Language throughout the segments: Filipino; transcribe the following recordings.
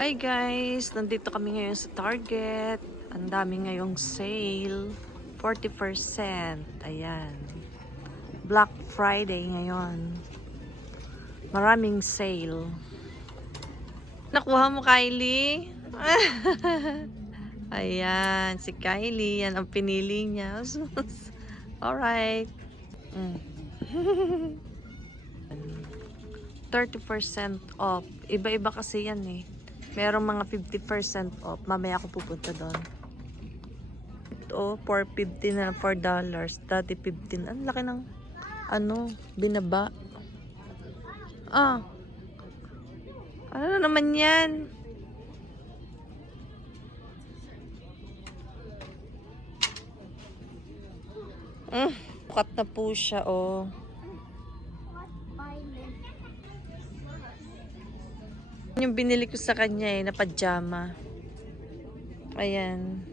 Hi guys! Nandito kami ngayon sa Target. Ang dami ngayong sale. 40%. Ayan. Black Friday ngayon. Maraming sale. Nakuha mo, Kylie? Ayan, si Kylie. Yan ang pinili niya. Alright. Mm. 30% off. Iba-iba kasi yan eh. Merong mga 50% off. Mamaya ako pupunta doon. Ito, 4.50 na 4 dollars. Dati 15. Ang laki ng ano, binaba. Ah. Ano na naman yan? Mm, bukat na po siya, oh. Yung binili ko sa kanya eh, na pajama. Ayan.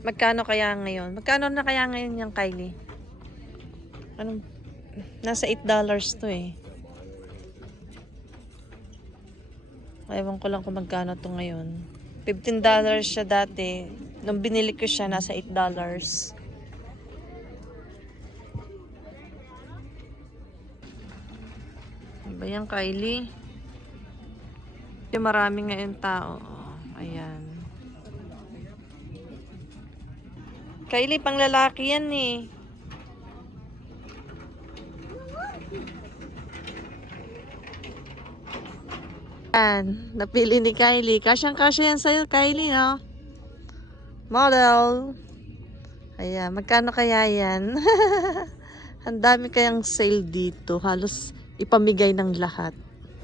Magkano kaya ngayon? Magkano na kaya ngayon yung Kylie? Anong, nasa 8 dollars to eh. Ewan ko lang kung magkano to ngayon. 15 dollars siya dati. Nung binili ko siya, nasa 8 dollars. Ano ba yan, Kylie? Yung marami ngayon tao. Ayan. Kylie, pang lalaki yan eh. Yan. Napili ni Kylie. Kasyang-kasya yan sa'yo, Kylie, no? Model. Ayan. Magkano kaya yan? Ang dami kayang sale dito. Halos ipamigay ng lahat.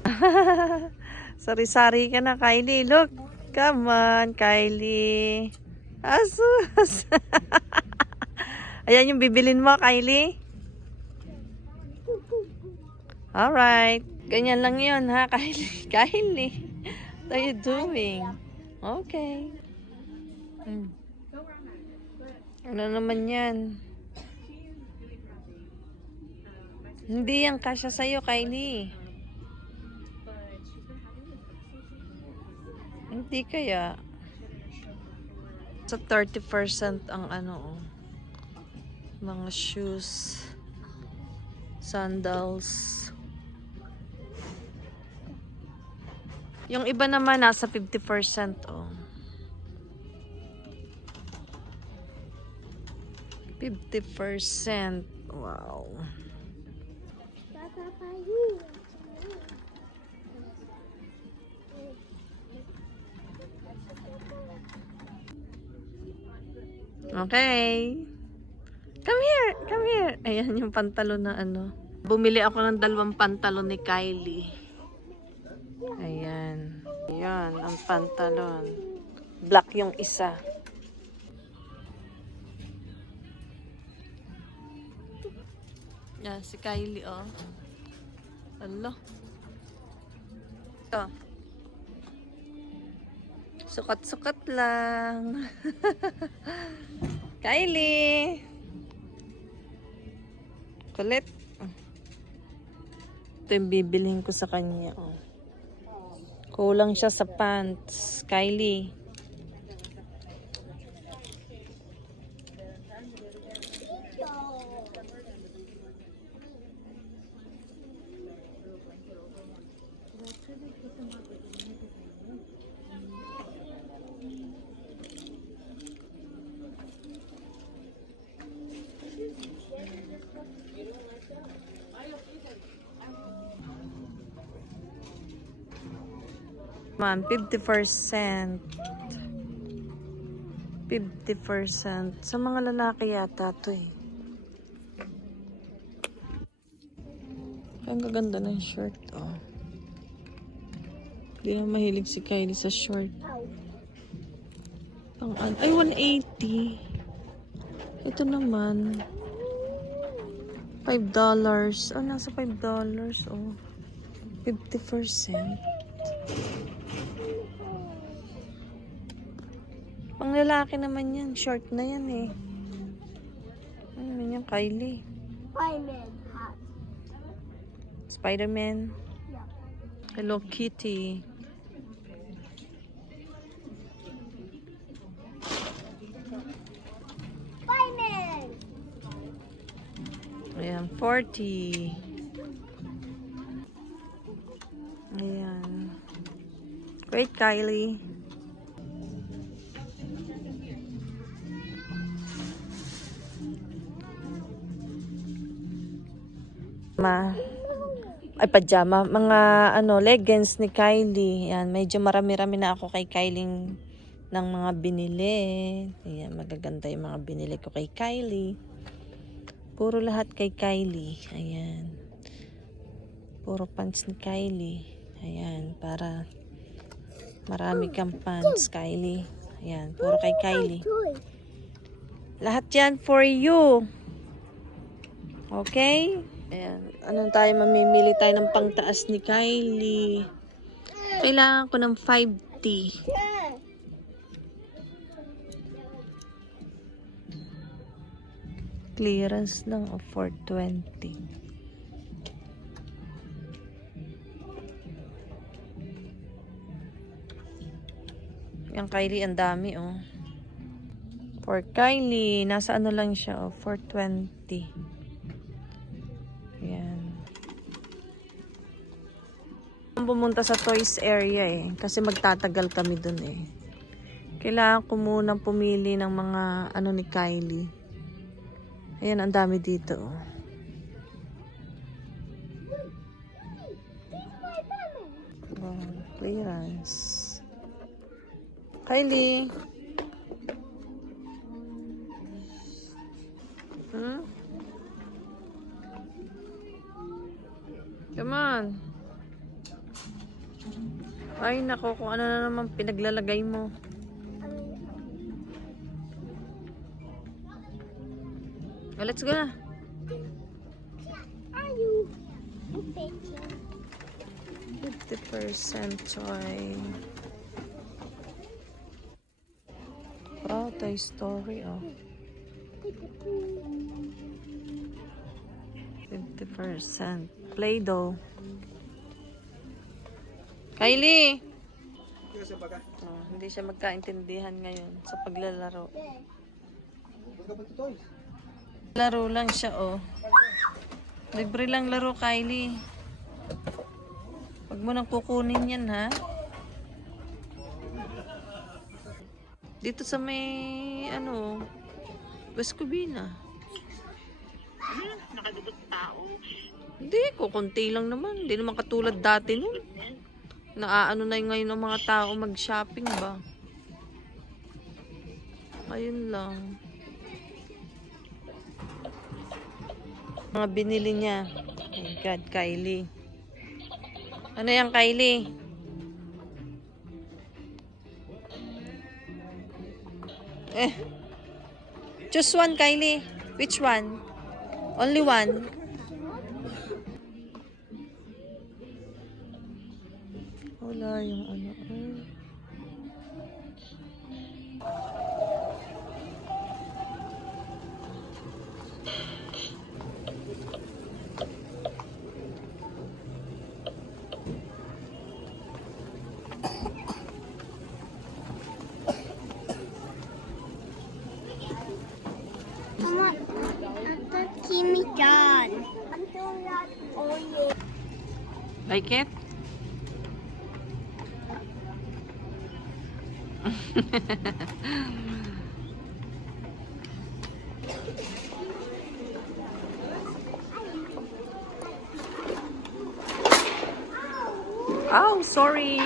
Sari-sari ka na, Kylie. Look. Come on, Kylie. Asus. Ayan yung bibilin mo, Kylie. Alright. Ganyan lang yun, ha, Kylie? Kylie. What are you doing? Okay. Hmm. Ano naman yan? Hindi yan kasya sa'yo, Kylie. Hindi kaya. Sa 30% ang ano, mga shoes, sandals. Yung iba naman nasa 50% oh. 50%. Wow. Okay. Come here, come here. Ayan yung pantalon na ano. Bumili ako ng dalawang pantalon ni Kylie. Ayan. Ayan, ang pantalon. Black yung isa. Yan, si Kylie, oh. Alo. Ito. Sukat-sukat lang. Kylie! Kulit. Ito yung bibilhin ko sa kanya. Oh. Kulang siya sa pants. Kylie. Man, 50%. 50%. Sa mga lalaki yata to eh. Ang gaganda ng shirt, oh. Hindi na mahilig si Kylie sa short. Pang an ay 180. Ito naman. 5 dollars. Oh, nasa 5 dollars, oh. 50%. Pang lalaki naman yan. Short na yan eh. Ano naman yan? Kylie. Spider-Man. Spider-Man. Yeah. Hello Kitty. Spider-Man. Ayan, 40. Ayan. Great, Kylie. Ma ay pajama, mga ano leggings ni Kylie. Yan, medyo marami-rami na ako kay Kylie ng mga binili. Ayan, magaganda yung mga binili ko kay Kylie. Puro lahat kay Kylie. Ayan. Puro pants ni Kylie. Ayan, para marami kang pants, Kylie. Ayan, puro kay Kylie. Lahat yan for you. Okay? Ayan. Anong tayo mamimili tayo ng pangtaas ni Kylie? Kailangan ko ng 5T. Yeah. Clearance lang of 420. Yung Kylie, ang dami oh. For Kylie, nasa ano lang siya oh, 420. Pumunta sa toys area eh, kasi magtatagal kami dun eh. Kailangan ko munang pumili ng mga ano ni Kylie. Ayan, ang dami dito. oh. Wow, clearance. Kylie. Hmm? Come on. Ay, nako, kung ano na naman pinaglalagay mo. Oh, let's go na. Are you? Okay. 50% toy. Wow, Toy Story, oh. 50%. Play-Doh. Kylie! Oh, hindi siya magkaintindihan ngayon sa paglalaro. Laro lang siya, oh. Libre lang laro, Kylie. Huwag mo nang kukunin yan, ha? Dito sa may, ano, West Covina. Hindi, kukunti lang naman. Hindi naman katulad dati nun. Naaano na yung ngayon ng mga tao mag-shopping ba? Ayun lang. Mga binili niya. Oh my God, Kylie. Ano yan, Kylie? Eh. Choose one, Kylie. Which one? Only one. Wala yung ano. Ay. Mama, ito oh, sorry.